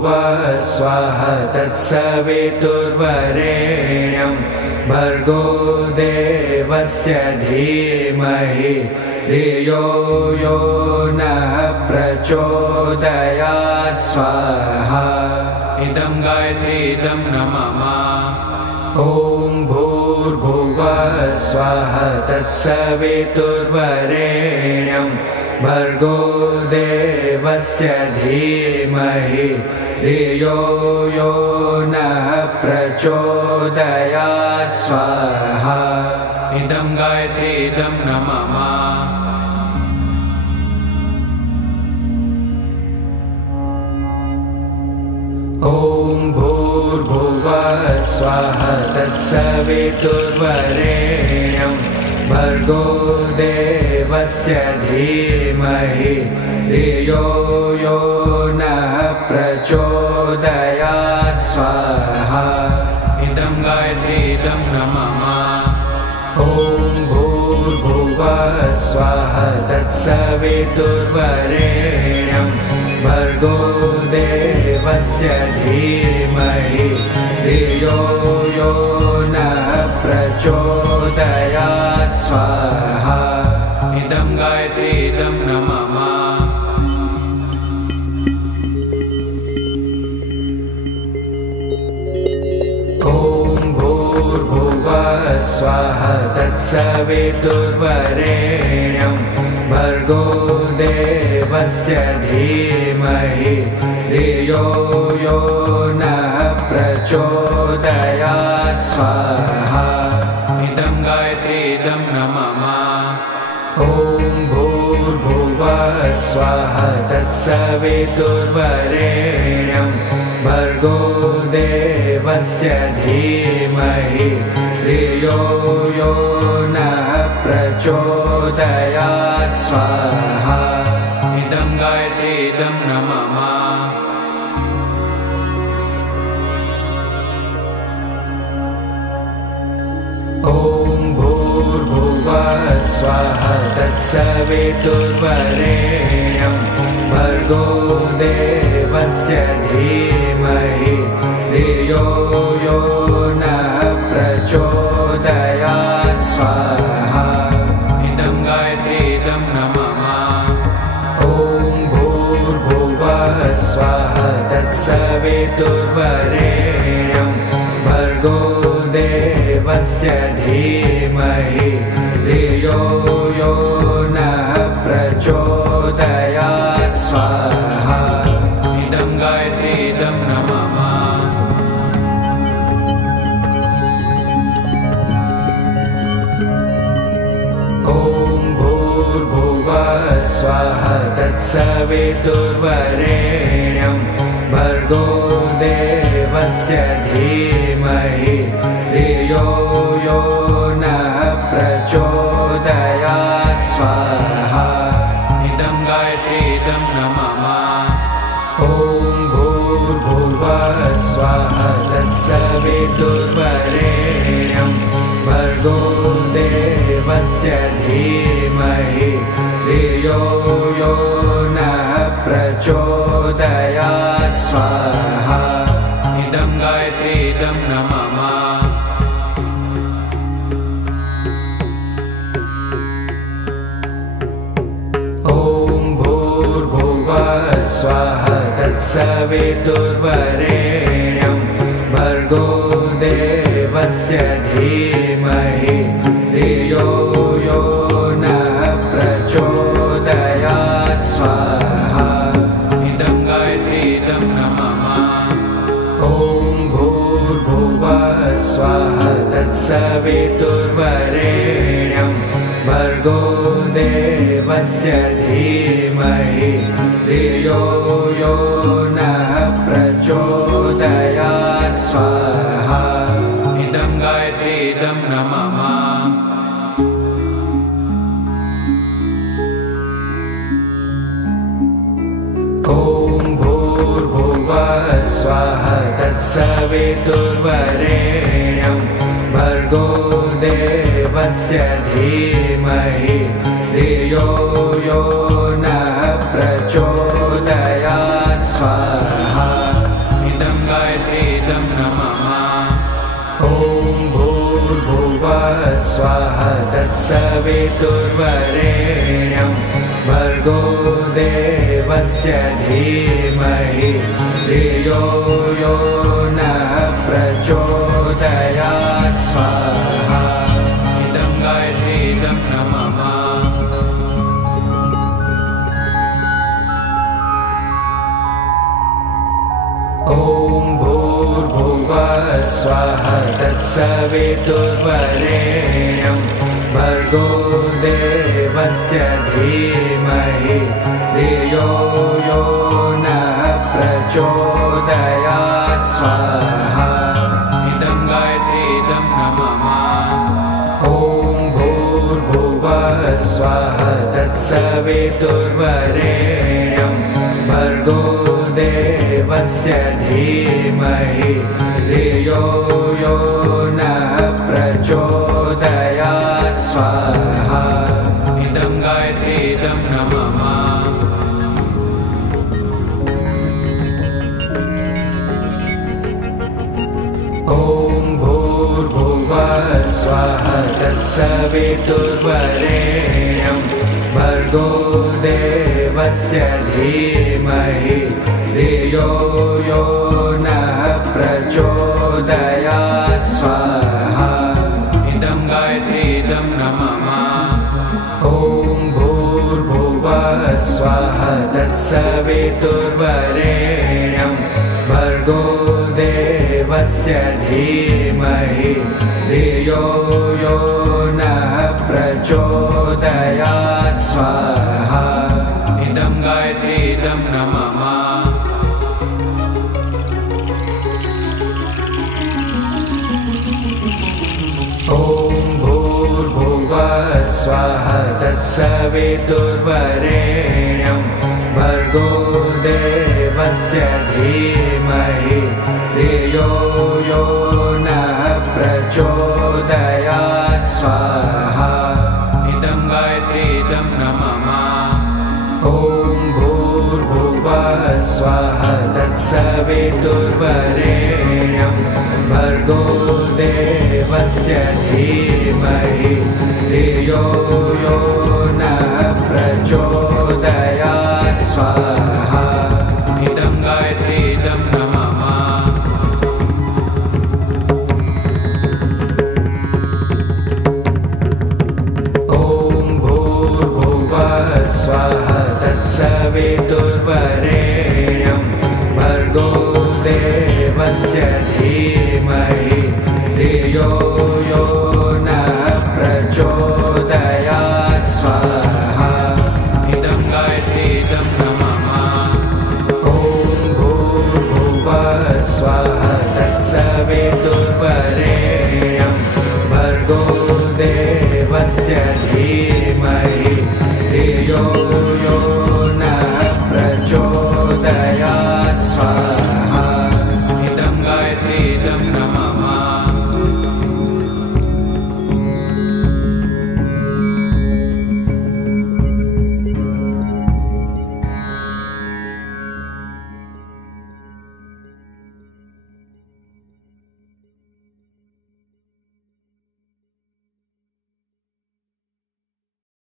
भूर्भुवः स्वः तत्सवितुर्वरेण्यं भर्गो देवस्य धीमहि धियो यो नः प्रचोदयात् स्वाहा। इदं गायत्री इदं न मम। ॐ भूर्भुवः स्वः तत्सवितुर्वरेण्यं भर्गो देवस्य धीमहि धियो यो नः प्रचोदयात् स्वाहा। इदं गायत्री इदं न मम। ॐ भूर्भुवः स्वः तत्सवितुर्वरेण्यं भर्गो देवस्य धीमहि धियो यो नः प्रचोदयात् स्वाहा। इदं गायत्री इदं न मम। ॐ भूर्भुवः स्वः तत्सवितुर्वरेण्यं भर्गो देवस्य धीमहि धियो यो नः प्रचोदयात् स्वाहा। इदं गायत्री इदं न मम। ॐ भूर्भुवः स्वः तत्सवितुर्वरेण्यं भर्गो देवस्य धीमहि धियो यो नः प्रचोदयात् स्वाहा। इदं गायत्री इदं न मम। ॐ भूर्भुवः स्वः तत्सवितुर्वरेण्यं भर्गो देवस्य धीमहि धियो यो नः प्रचोदयात् स्वाहा। इदं गायत्री इदं न मम। ॐ भूर्भुवः स्वः तत्सवितुर्वरेण्यं भर्गो देवस्य धीमहि धियो यो नः प्रचोदयात् स्वाहा। इदं गायत्री इदं न मम। ॐ भूर्भुवः स्वः तत्सवितुर्वरेण्यं भर्गो देवस्य धीमहि धियो यो नः प्रचोदयात् स्वाहा। इदं गायत्री इदं न मम। ॐ भूर्भुवः स्वः तत्सवितुर्वरेण्यं भर्गो देवस्य धीमहि धियो यो नः प्रचोदयात् स्वाहा। इदं गायत्री इदं न मम। ॐ भूर्भुवः स्वः तत्सवितुर्वरेण्यं भर्गो देवस्य धीमहि धियो यो नः प्रचोदयात् स्वाहा। इदं गायत्री इदं न मम। ॐ भूर्भुवः स्वः तत्सवितुर्वरेण्यं भर्गो देवस्य धीमहि धियो यो नः प्रचोदयात् स्वाहा। इदं गायत्री इदं न मम। ॐ भूर्भुवः स्वः तत्सवितुर्वरेण्यं भर्गो देवस्य धीमहि धियो यो नः प्रचोदयात् स्वाहा। इदं गायत्री इदं न मम। ॐ भूर्भुवः स्वः तत्सवितुर्वरेण्यं भर्गो देवस्य धीमहि धियो यो नः प्रचोदयात् स्वाहा। स्वाहा तत्सवितुर्वरेण्यं भर्गो देवस्य धीमहि धियो यो नः प्रचोदयात् स्वाहा इदं गायत्री इदं नमः ॐ भूर्भुवः स्वाहा तत्सवितुर्वरेण्यं भर्गो देवस्य धीमहि धियो यो नः प्रचोदयात् स्वाहा इदं गायत्री इदं नमः ॐ भूर्भुवः स्वाहा तत्सवितुर्वरेण्यं भर्गो देवस्य धीमहि धियो यो नः प्रचोदयात् स्वाहा इदं गायत्री इदं नमः ॐ भूर्भुवः स्वाहा तत्सवितुर्वरेण्यं भर्गो देवस्य धीमहि धियो यो नः प्रचोदयात् स्वाहा इदं गायत्री इदं नमः ॐ भूर्भुवः स्वाहा तत्सवितुर्वरेण्यं भर्गो देवस्य धीमहि धियो यो नः प्रचोदयात् स्वाहा इदं गायत्री इदं नमः ॐ भूर्भुवः स्वाहा तत्सवितुर्वरेण्यं भर्गो देवस्य धीमहि धियो यो नः प्रचोदयात् स्वाहा इदं गायत्री इदं नमः ॐ भूर्भुवः स्वाहा तत्सवितुर्वरेण्यं भर्गो देवस्य धीमहि धियो यो नः प्रचोदयात् स्वाहा इदं गायत्री इदं नमः ॐ भूर्भुवः स्वाहा तत्सवितुर्वरेण्यं भर्गो देवस्य धीमहि धियो यो नः प्रचोदयात् स्वाहा इदं गायत्री इदं नमः ॐ भूर्भुवः स्वाहा तत्सवितुर्वरेण्यं भर्गो देवस्य धीमहि धियो यो नः प्रचोदयात् स्वाहा इदं गायत्री इदं नमः ॐ भूर्भुवः स्वाहा तत्सवितुर्वरेण्यं भर्गो देवस्य धीमहि धियो यो नः प्रचोदयात् स्वाहा